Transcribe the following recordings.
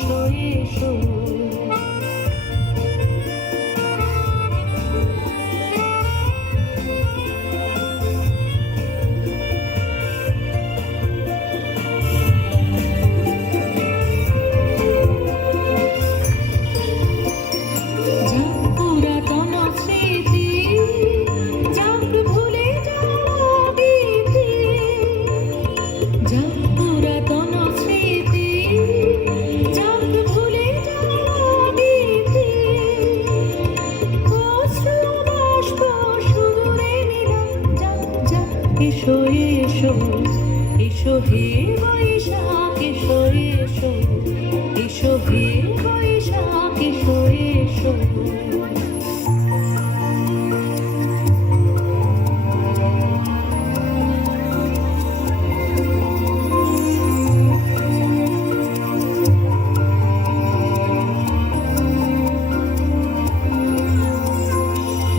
এসো এসো এসো এসো এসো হে বৈশাখ এসো এসো এসো হে বৈশাখ এসো এসো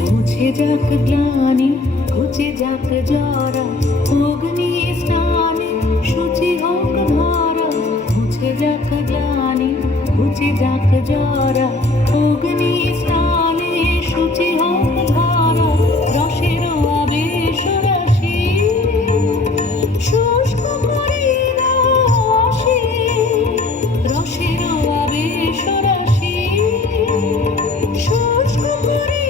মুছে যাক গ্লানি ঘুচে যাক জরা অগ্নি স্নানে শুচি হোক ধরা মুছে যাক গ্লানি ঘুচে যাক জরা অগ্নি স্নানে শুচি হোক ধরা রসের আবেশ রাশি শুষ্ক করে দাসী রসের আবেশ রাশি শুষ্ক করে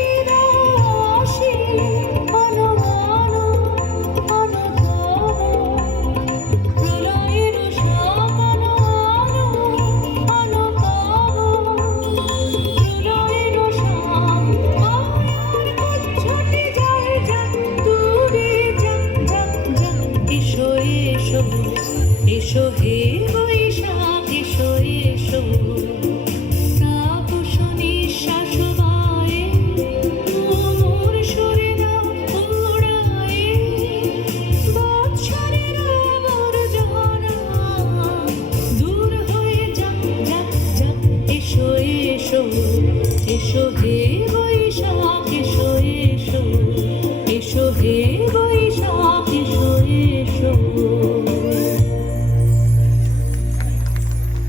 এসো হে বৈশাখ এসো এসো তাপস নিঃশ্বাস বায়ে মোর সুরে দাও উড়ায়ে বৎসরের আবর্জনা দূর হয়ে যাক যাক যাক এসো এসো এসো হে